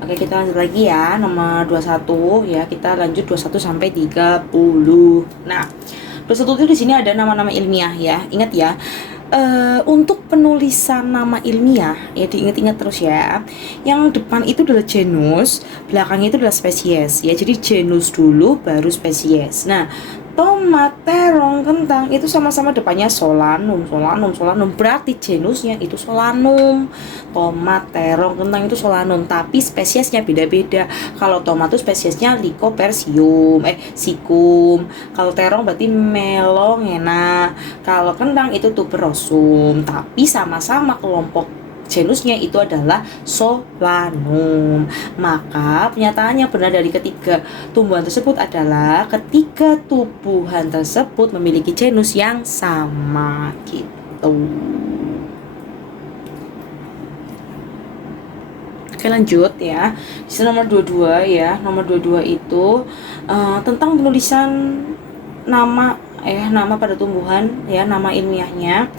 Oke, kita lanjut lagi ya. Nomor 21 ya. Kita lanjut 21 sampai 30. Nah, 21 itu di sini ada nama-nama ilmiah ya. Ingat ya. Untuk penulisan nama ilmiah ya diingat-ingat terus ya. Yang depan itu adalah genus, belakangnya itu adalah spesies ya. Jadi genus dulu baru spesies. Nah, tomat, terong, kentang itu sama-sama depannya Solanum, Solanum, Solanum. Berarti genusnya itu Solanum. Tomat, terong, kentang itu Solanum, tapi spesiesnya beda-beda. Kalau tomat itu spesiesnya Lycophysium, Sikum. Kalau terong berarti Melongena. Kalau kentang itu Tuberosum, tapi sama-sama kelompok genusnya itu adalah Solanum. Maka pernyataan yang benar dari ketiga tumbuhan tersebut adalah ketiga tumbuhan tersebut memiliki genus yang sama gitu. Oke, lanjut ya. Di sini nomor 22 ya. Nomor 22 itu tentang penulisan nama nama pada tumbuhan ya, nama ilmiahnya.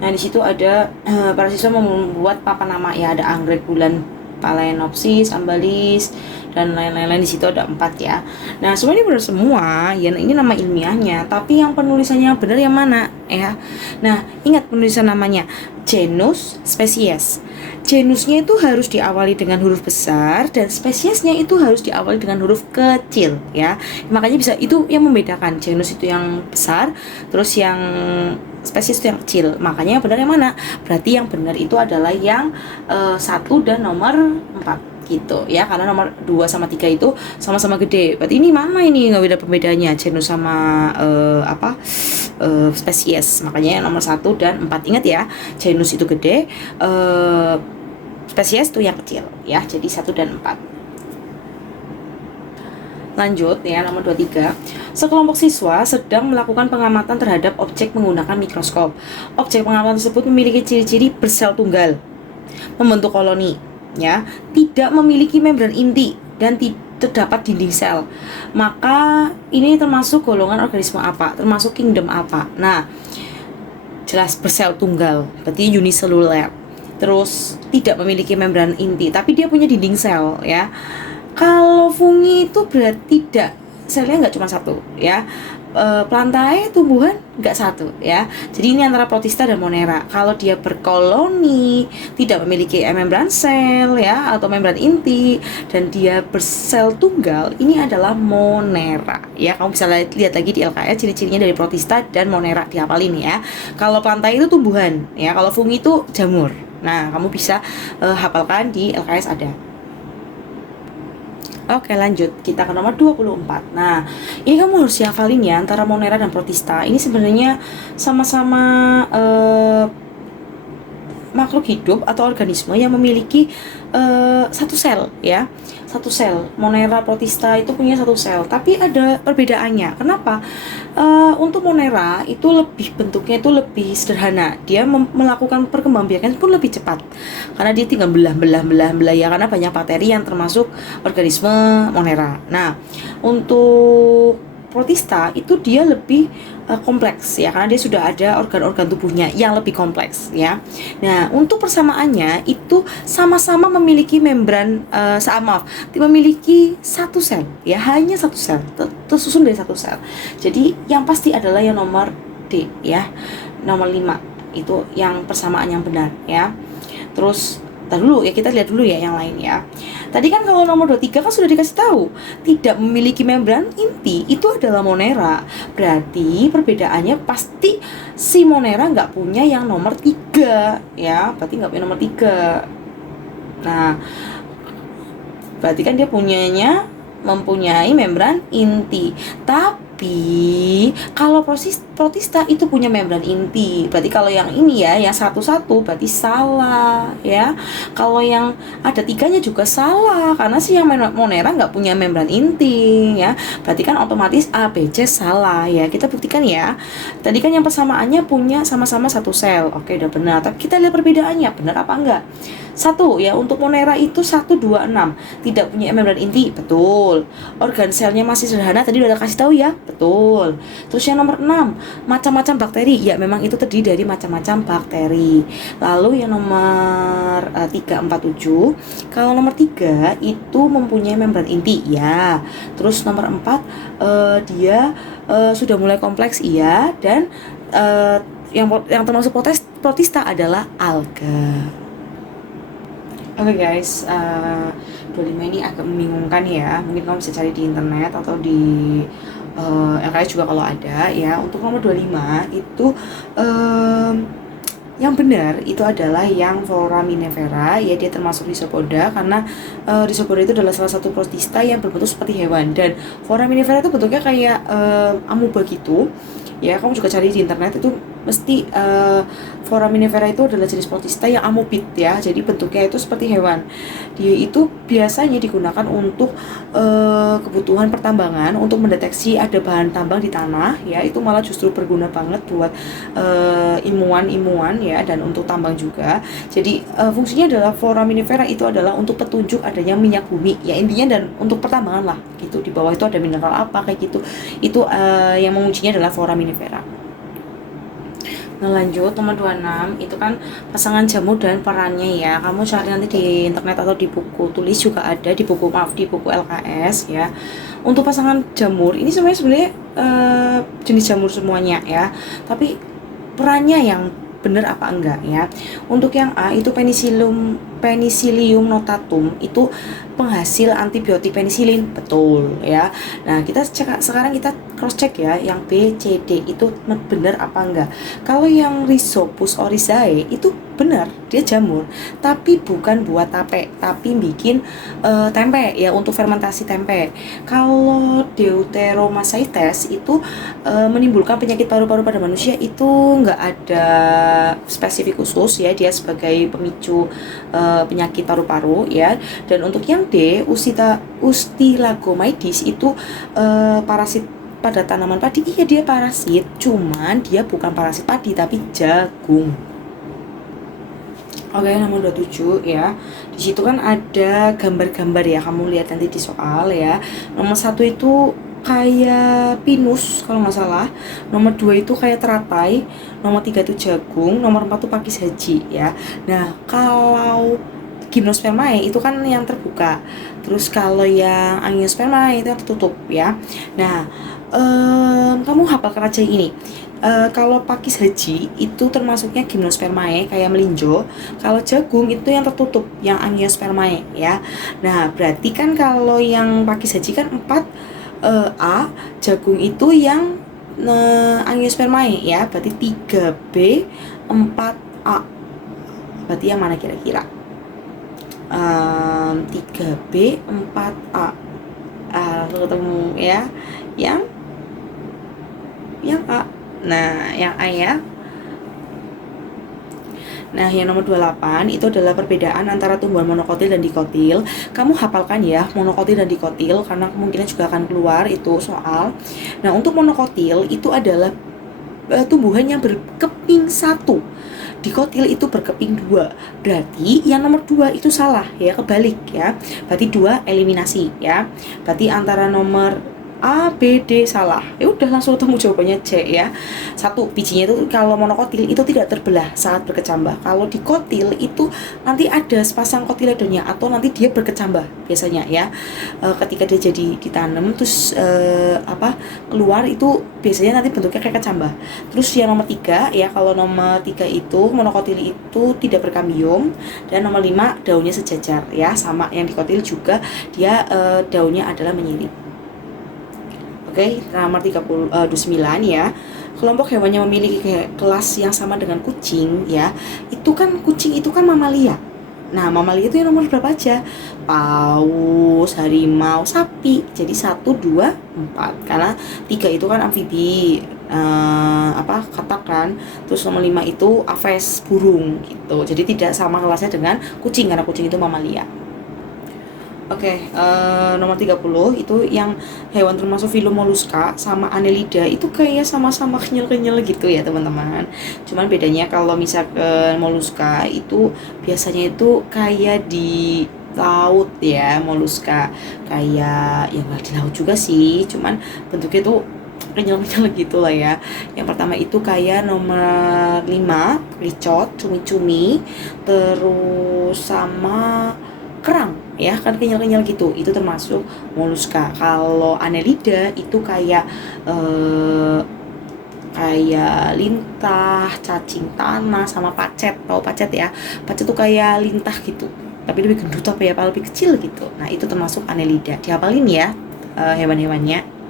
Nah, di situ ada para siswa membuat papan nama ya, ada anggrek bulan, Phalaenopsis, Ambalis, dan lain-lain. Di situ ada 4 ya. Nah, semua ini benar semua ya, ini nama ilmiahnya, tapi yang penulisannya yang benar yang mana ya. Nah, ingat penulisan namanya genus, spesies. Genusnya itu harus diawali dengan huruf besar dan spesiesnya itu harus diawali dengan huruf kecil ya. Makanya bisa itu yang membedakan, genus itu yang besar, terus yang spesies itu yang kecil. Makanya yang benar yang mana? Berarti yang benar itu adalah yang 1 dan nomor 4 gitu ya, karena nomor 2 sama 3 itu sama-sama gede. Berarti ini mana ini nggak beda pembedanya, genus sama spesies. Makanya nomor 1 dan 4 ingat ya, genus itu gede, spesies itu yang kecil ya. Jadi 1 dan 4. Lanjut ya, nomor 23. Sekelompok siswa sedang melakukan pengamatan terhadap objek menggunakan mikroskop. Objek pengamatan tersebut memiliki ciri-ciri bersel tunggal, membentuk koloni, ya, tidak memiliki membran inti dan terdapat dinding sel. Maka ini termasuk golongan organisme apa? Termasuk kingdom apa? Nah, jelas bersel tunggal, berarti uniseluler. Terus tidak memiliki membran inti, tapi dia punya dinding sel, ya. Kalau fungi itu berarti tidak, selnya nggak cuma satu ya. Plantae tumbuhan nggak satu ya. Jadi ini antara protista dan monera. Kalau dia berkoloni, tidak memiliki membran sel ya atau membran inti, dan dia bersel tunggal, ini adalah monera ya. Kamu bisa lihat lagi di LKS ciri-cirinya dari protista dan monera, dihafalin ya. Kalau plantae itu tumbuhan ya, kalau fungi itu jamur. Nah, kamu bisa hafalkan di LKS ada. Oke, lanjut, kita ke nomor 24. Nah, ini kamu harus hafalin ya, antara monera dan protista. Ini sebenarnya sama-sama makhluk hidup atau organisme yang memiliki satu sel ya. Satu sel. Monera, protista itu punya satu sel, tapi ada perbedaannya. Kenapa? Untuk monera itu lebih, bentuknya itu lebih sederhana. Dia melakukan perkembangbiakan pun lebih cepat, karena dia tinggal belah ya, karena banyak bakteri yang termasuk organisme monera. Nah, untuk protista itu dia lebih kompleks ya, karena dia sudah ada organ-organ tubuhnya yang lebih kompleks ya. Nah, untuk persamaannya itu sama-sama memiliki membran memiliki satu sel ya, hanya satu sel, tersusun dari satu sel. Jadi yang pasti adalah yang nomor D ya, nomor 5 itu yang persamaan yang benar ya. Terus dulu ya, kita lihat dulu ya yang lain ya. Tadi kan kalau nomor 23 kan sudah dikasih tahu tidak memiliki membran inti, itu adalah monera. Berarti perbedaannya pasti si monera nggak punya yang nomor 3 ya, berarti nggak punya nomor 3. Nah, berarti kan dia mempunyai membran inti. Tapi kalau protista itu punya membran inti. Berarti kalau yang ini ya, yang satu-satu berarti salah ya. Kalau yang ada 3-nya juga salah, karena si yang monera nggak punya membran inti ya. Berarti kan otomatis A, B, C salah ya. Kita buktikan ya. Tadi kan yang persamaannya punya sama-sama satu sel. Oke, udah benar. Tapi kita lihat perbedaannya, benar apa enggak? 1 ya, untuk monera itu 1, 2, 6 tidak punya membran inti, betul. Organ selnya masih sederhana, tadi udah kasih tahu ya, betul. Terus yang nomor 6 macam-macam bakteri, ya memang itu terdiri dari macam-macam bakteri. Lalu yang nomor 3, 4, 7, kalau nomor 3 itu mempunyai membran inti, ya. Terus nomor 4 dia sudah mulai kompleks, iya. Dan yang termasuk protista adalah alga. Oke guys, 25 ini agak membingungkan ya. Mungkin kamu bisa cari di internet atau di LKS juga kalau ada ya. Untuk nomor 25 itu yang benar itu adalah yang foraminifera, ya dia termasuk Rhizopoda karena Rhizopoda itu adalah salah satu protista yang berbentuk seperti hewan, dan foraminifera itu bentuknya kayak amuba gitu. Ya, kamu juga cari di internet itu mesti foraminifera itu adalah jenis protista yang amobit ya. Jadi bentuknya itu seperti hewan. Dia itu biasanya digunakan untuk kebutuhan pertambangan, untuk mendeteksi ada bahan tambang di tanah ya. Itu malah justru berguna banget buat ilmuwan ya, dan untuk tambang juga. Jadi fungsinya adalah foraminifera itu adalah untuk petunjuk adanya minyak bumi ya, intinya, dan untuk pertambangan lah gitu. Di bawah itu ada mineral apa kayak gitu. Itu yang mengujinya adalah foraminifera. Nah, lanjut nomor 26 itu kan pasangan jamur dan perannya ya. Kamu cari nanti di internet atau di buku tulis juga ada, di buku LKS ya. Untuk pasangan jamur ini sebenarnya jenis jamur semuanya ya. Tapi perannya yang benar apa enggak ya. Untuk yang A itu Penicillium notatum itu penghasil antibiotik penisilin, betul ya. Nah, sekarang kita cross check ya, yang B, C, D itu benar apa enggak. Kalau yang Rhizopus oryzae itu benar, dia jamur, tapi bukan buat tape, tapi bikin tempe ya, untuk fermentasi tempe. Kalau Deuteromycetes itu menimbulkan penyakit paru-paru pada manusia, itu enggak ada spesifik khusus ya, dia sebagai pemicu penyakit paru-paru ya. Dan untuk yang D, Ustilagomyces itu parasit pada tanaman padi. Iya, dia parasit, cuman dia bukan parasit padi tapi jagung. Oke, nomor 27 ya. Di situ kan ada gambar-gambar ya, kamu lihat nanti di soal ya. Nomor 1 itu kayak pinus kalau nggak salah. Nomor 2 itu kayak teratai. Nomor 3 itu jagung. Nomor 4 itu pakis haji ya. Nah, kalau Gymnospermae itu kan yang terbuka. Terus kalau yang Angiospermae itu yang tertutup ya. Nah, kamu hafalkan aja ini. Kalau pakis haji itu termasuknya Gymnospermae kayak melinjo. Kalau jagung itu yang tertutup, yang Angiospermae ya. Nah, berarti kan kalau yang pakis haji kan 4 A, jagung itu yang Angiospermae ya. Berarti 3B, 4A. Berarti yang mana kira-kira? 3B, 4A. Lalu ketemu ya. Yang A. Nah, yang A ya. Nah, yang nomor 28 itu adalah perbedaan antara tumbuhan monokotil dan dikotil. Kamu hafalkan ya, monokotil dan dikotil, karena kemungkinan juga akan keluar itu soal. Nah, untuk monokotil itu adalah tumbuhan yang berkeping 1. Dikotil itu berkeping 2. Berarti yang nomor 2 itu salah ya, kebalik ya. Berarti 2 eliminasi ya. Berarti antara nomor A, B, D salah. Ya udah, langsung ketemu jawabannya C ya. 1, bijinya itu kalau monokotil itu tidak terbelah saat berkecambah. Kalau dikotil itu nanti ada sepasang kotiledonnya, atau nanti dia berkecambah biasanya ya. Ketika dia jadi ditanam terus keluar itu biasanya nanti bentuknya kayak kecambah. Terus yang nomor 3 ya, kalau nomor 3 itu monokotil itu tidak berkambium, dan nomor 5 daunnya sejajar ya, sama yang dikotil juga dia daunnya adalah menyirip. Oke, nomor 29 ya. Kelompok hewan yang memiliki kelas yang sama dengan kucing ya. Kucing itu kan mamalia. Nah, mamalia itu yang nomor berapa aja? Paus, harimau, sapi. Jadi 1, 2, 4. Karena 3 itu kan amfibi, katak kan. Terus nomor 5 itu aves, burung gitu. Jadi tidak sama kelasnya dengan kucing, karena kucing itu mamalia. Oke, nomor 30 itu yang hewan termasuk filum Mollusca sama Annelida itu kayak sama-sama kenyal-kenyal gitu ya teman-teman. Cuman bedanya kalau misalkan Mollusca itu biasanya itu kayak di laut ya, Mollusca kayak yang nggak di laut juga sih, cuman bentuknya tuh kenyal-kenyal gitu lah ya. Yang pertama itu kayak nomor 5 ricot, cumi-cumi, terus sama kerang ya, kan kenyal-kenyal gitu. Itu termasuk moluska. Kalau Annelida itu eh, kayak lintah, cacing tanah, sama pacet. Tahu pacet ya? Pacet tuh kayak lintah gitu, tapi lebih gendut apa ya, lebih kecil gitu. Nah itu termasuk Annelida. Dihafalin ya hewan-hewannya.